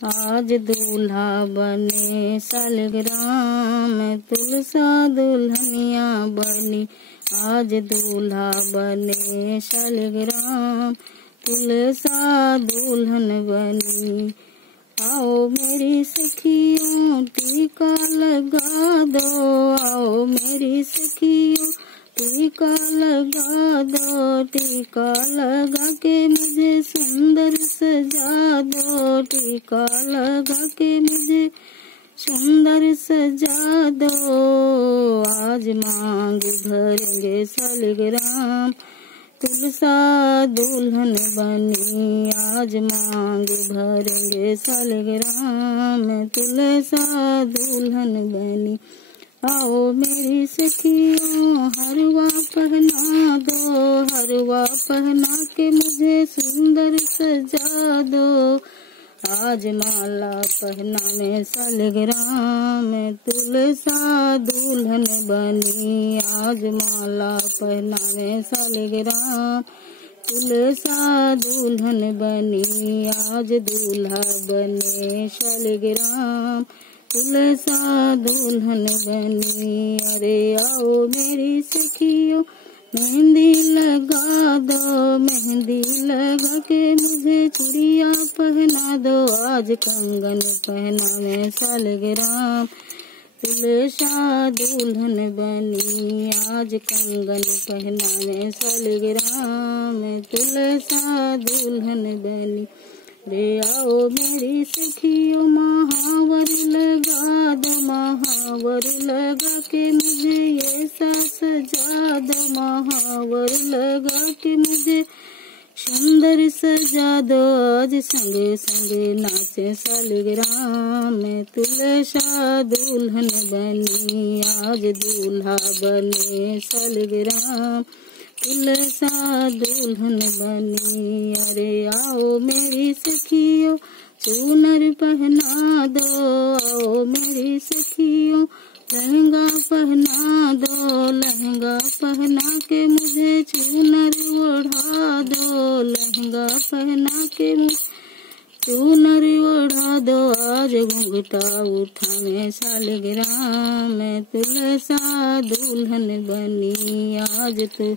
आज दूल्हा बने सालग्राम, तुलसा दुल्हनिया बनी। आज दूल्हा बने सालग्राम, तुलसा दुल्हन बनी। आओ मेरी सखियों टीका लगा दो, आओ मेरी सखियों टीका लगा दो। टीका लगा के मुझे सुंदर सजा दो, टीका लगा के मुझे सुंदर सजा दो। आज मांग भरेंगे सालग्राम, तुलसा दुल्हन बनी। आज मांग भरेंगे सालग्राम, तुलसा दुल्हन बनी। आओ मेरी सखियों हरवा पहना दो, हरवा पहना के मुझे सुंदर सजा दो। आज माला पहनाने सालग्राम, तुलसा दुल्हन बनी। आज माला पहनाने सालग्राम, तुलसा दुल्हन बनी। आज दूल्हा बने सालग्राम, तुलसा दुल्हन बनी। अरे आओ मेरी सखियों मेहंदी लगा दो, मेहंदी लगा के मुझे चूड़ियाँ पहना दो। आज कंगन पहनावे सालग्राम, तुलसा दुल्हन बनी। आज कंगन पहनावे सालग्राम, तुलसा दुल्हन बनी। रे आओ मेरी सखियों महावर लगा दो, महावर लगा के मुझे ये सा सजा दो। महावर लगा के मुझे सुंदर सजा दो। आज संगे संगे नाचे सालग्राम, तुलसा दुल्हन बनी। आज दूल्हा बने सालग्राम, तुलसा दुल्हन बनी। अरे आओ मेरी सखियों चूनर पहना दो, आओ मेरी सखियों लहंगा पहना दो। लहंगा पहना के मुझे चूनर ओढ़ा दो, लहंगा पहना के मुझे चूनर ओढ़ा दो। आज घूंघटा उठावे सालग्राम, तुलसा दुल्हन बनी। आज तो